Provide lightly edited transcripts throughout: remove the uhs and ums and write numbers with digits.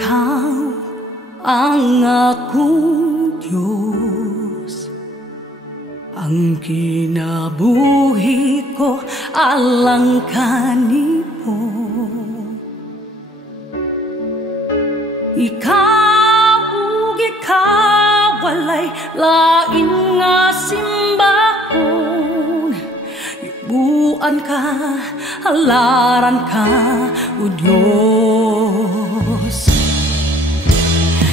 Ikaw ang akong Diyos, ang kinabuhi ko alang kanimo. Ikaw walay lain nga simbahon. Ibuan ka, halaran ka, o Diyos.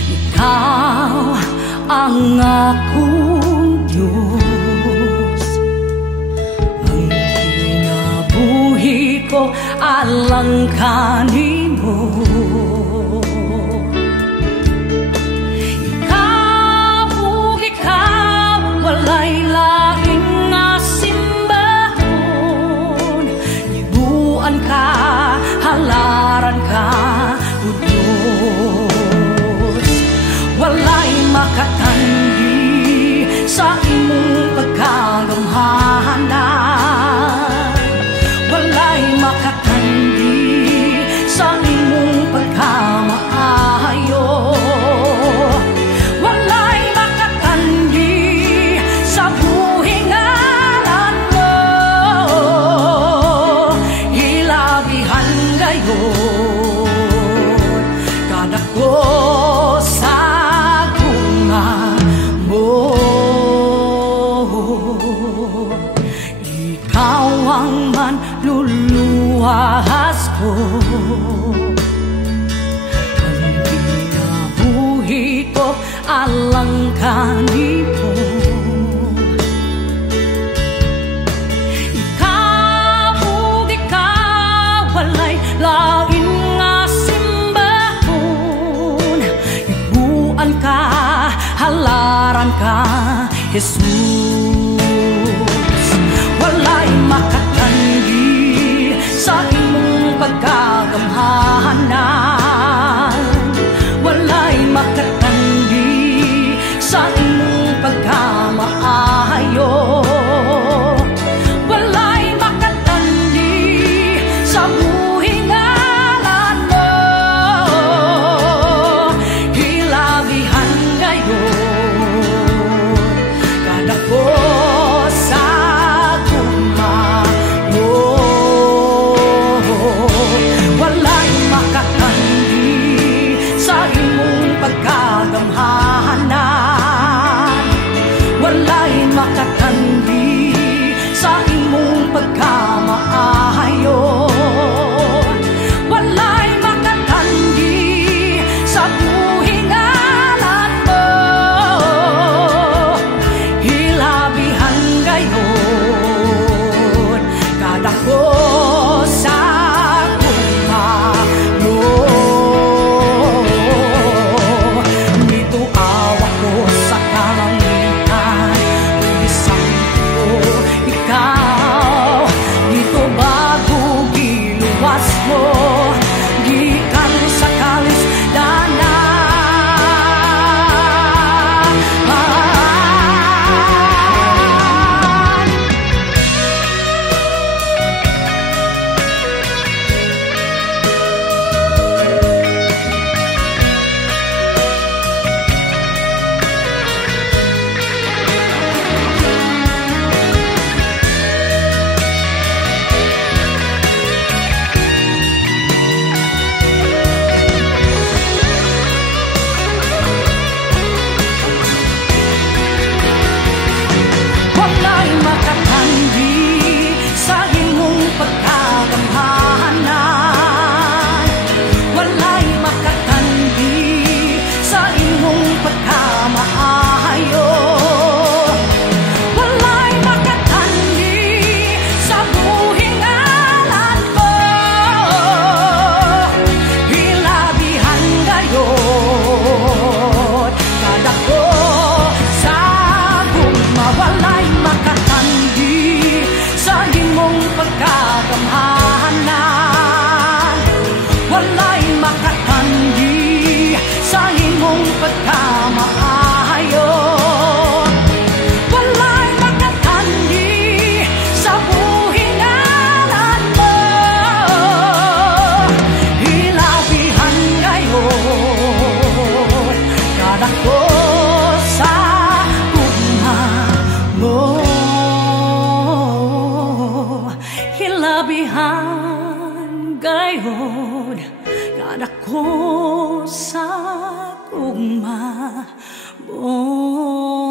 Ikaw ang akong Diyos, ang kinabuhi ko alang kanimo. Walay laing nga simbahon. Ibuan ka, halaran ka, o Diyos. Walay makatandi sa imong pagkagamhanan. Walay makatandi sa imong pagkamaayo. Ikaw ang manluluhas ko, ang kinabuhi ko alang kanimo. Ikaw walay lain nga simbahon. Ibuan ka, halaran ka, Jesus. Walay makatandi sa imong pagkagamhanan. Walay makatandi sa imong pagkamaayo. Walay makatandi sa buhing ngalan mo. Hilabihan gayon kadako kasiyahan gayod kadako sa tugma mo.